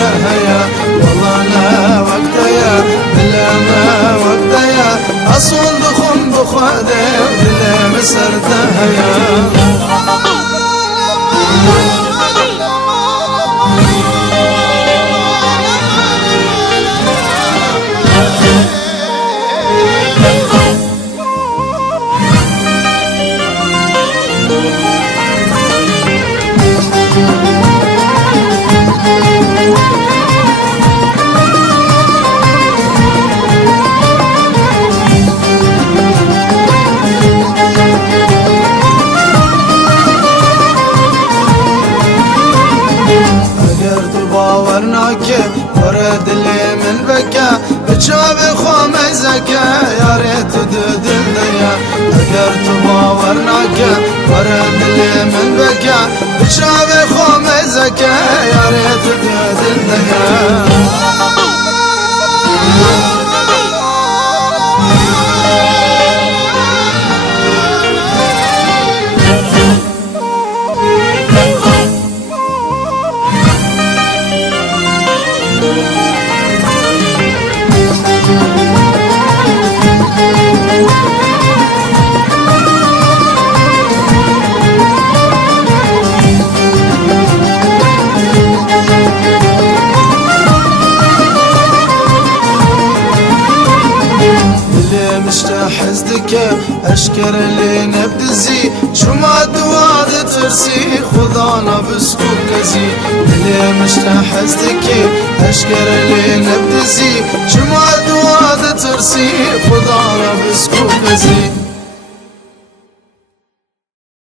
هيا والله لا وقت يا بلا ما وقت يا أصول دخن بخاده بلا مسرت هيا ورد اللي من بكى بتشوف خميزك يا ريت تدد الدنيا اقرت باورناك ورد اللي من بكى بتشوف خميزك يا ريت تدد الدنيا حزدك اشكر اللي نبدزي شو ما دواد ترسي خدانا بسكوك كزي اللي مشتحزدك اشكر اللي نبدزي شو ما دواد ترسي خدانا بسكوك كزي